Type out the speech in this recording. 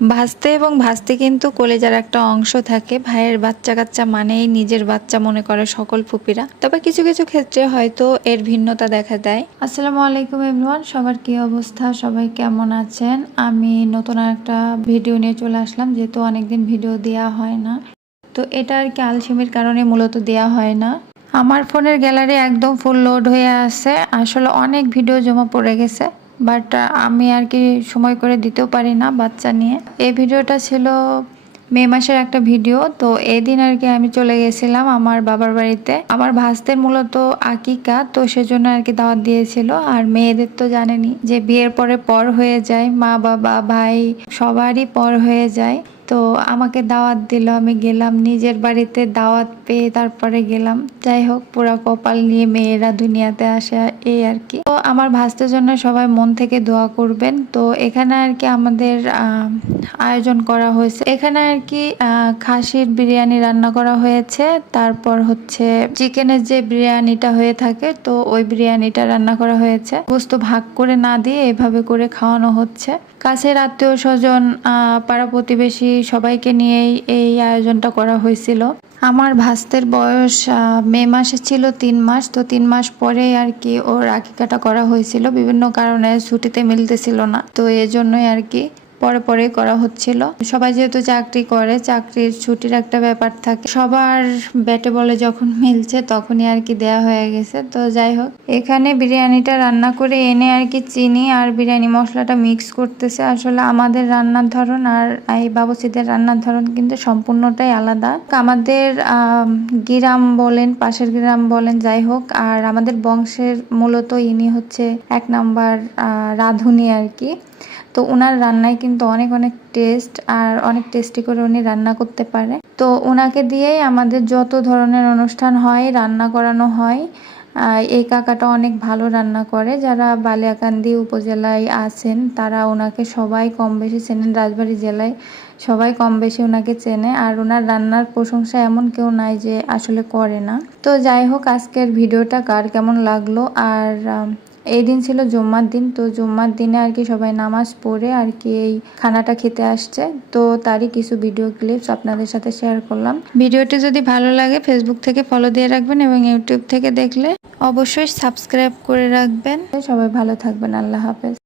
ভাজতে এবং ভাজতে কিন্তু কলেজার একটা অংশ থাকে। ভাইয়ের বাচ্চা কাচ্চা মানেই নিজের বাচ্চা মনে করে সকল ফুপিরা। তবে কিছু কিছু ক্ষেত্রে হয়তো এর ভিন্নতা দেখা দেয়। আসসালামু আলাইকুম এভরিওয়ান, সবার কি অবস্থা? সবাই কেমন আছেন? আমি নতুন একটা ভিডিও নিয়ে চলে আসলাম, যেহেতু অনেকদিন ভিডিও দেওয়া হয় না। তো এটা আর কি আলসেমির কারণে মূলত দেওয়া হয় না। আমার ফোনের গ্যালারি একদম ফুল লোড হয়ে আছে। আসলে অনেক ভিডিও জমা পড়ে গেছে। বাট আমি আর কি সময় করে দিতেও পারি না বাচ্চা নিয়ে। এই ভিডিওটা ছিল মে মাসের একটা ভিডিও, তো এদিন আর কি আমি চলে গেছিলাম আমার বাবার বাড়িতে। আমার ভাস্তের মূলত আকিকা, তো সেজন্য আর কি দাওয়াত দিয়েছিল। আর মেয়েদের তো জানেনি যে বিয়ের পরে পর হয়ে যায়, মা বাবা, ভাই, সবারই পর হয়ে যায়। তো আমাকে দাওয়াত দিল, আমি গেলাম, নিজের বাড়িতে দাওয়াত পেয়ে তারপরে গেলাম। যাই হোক, পুরা কপাল নিয়ে মেয়েরা দুনিয়াতে আসে, এই আর কি। তো আমার ভাস্তের জন্য সবাই মন থেকে দোয়া করবেন। তো এখানে আর কি আমাদের আয়োজন করা হয়েছে। এখানে আর কি খাসির বিরিয়ানি রান্না করা হয়েছে। তারপর হচ্ছে চিকেনের যে বিরিয়ানিটা হয়ে থাকে, তো ওই বিরিয়ানিটা রান্না করা হয়েছে। গোস্ত ভাগ করে না দিয়ে এভাবে করে খাওয়ানো হচ্ছে। কাছের আত্মীয় স্বজন পাড়া প্রতিবেশী সবাইকে নিয়েই এই আয়োজনটা করা হয়েছিল। আমার ভাস্তের বয়স মে মাসে ছিল তিন মাস, তো তিন মাস পরে আর কি ওর আকিকাটা করা হয়েছিল। বিভিন্ন কারণে ছুটিতে মিলতেছিল না, তো এজন্যই আর কি পরে পরে করা হচ্ছিল। সবাই যেহেতু চাকরি করে চাকরির ছুটির একটা ব্যাপার থাকে। সবার ব্যাটে বলে যখন মিলছে তখনই আর কি দেয়া হয়ে গেছে। তো যাই হোক এখানে বিরিয়ানিটা রান্না করে এনে আর কি চিনি আর বিরিয়ানি মশলাটা মিক্স করতেছে। আসলে আমাদের রান্নার ধরন আর এই বাবুসিদের রান্নার ধরন কিন্তু সম্পূর্ণটাই আলাদা। আমাদের আম, গ্রাম বলেন পাশের গ্রাম বলেন যাই হোক আর আমাদের বংশের মূলত ইনি হচ্ছে এক নাম্বার রাঁধুনি আর কি। তো ওনার রান্নায় কিন্তু অনেক অনেক টেস্ট আর অনেক টেস্টি করে উনি রান্না করতে পারে। তো ওনাকে দিয়েই আমাদের যত ধরনের অনুষ্ঠান হয়, রান্না করানো হয় এই কাকাটা অনেক ভালো রান্না করে। যারা বালিয়াকান্দি উপজেলায় আছেন, তারা ওনাকে সবাই কম বেশি চেনেন। রাজবাড়ি জেলায় সবাই কম বেশি ওনাকে চেনে। আর ওনার রান্নার প্রশংসা এমন কেউ নাই যে আসলে করে না। তো যাই হোক, আজকের ভিডিওটা কার কেমন লাগল? আর এই দিন ছিল জুম্মার দিন, তো জুম্মার দিনে আর কি সবাই নামাজ পড়ে আর কি এই খানাটা খেতে আসছে। তো তারই কিছু ভিডিও ক্লিপস আপনাদের সাথে শেয়ার করলাম। ভিডিওটি যদি ভালো লাগে ফেসবুক থেকে ফলো দিয়ে রাখবেন এবং ইউটিউব থেকে দেখলে অবশ্যই সাবস্ক্রাইব করে রাখবেন। সবাই ভালো থাকবেন, আল্লাহ হাফেজ।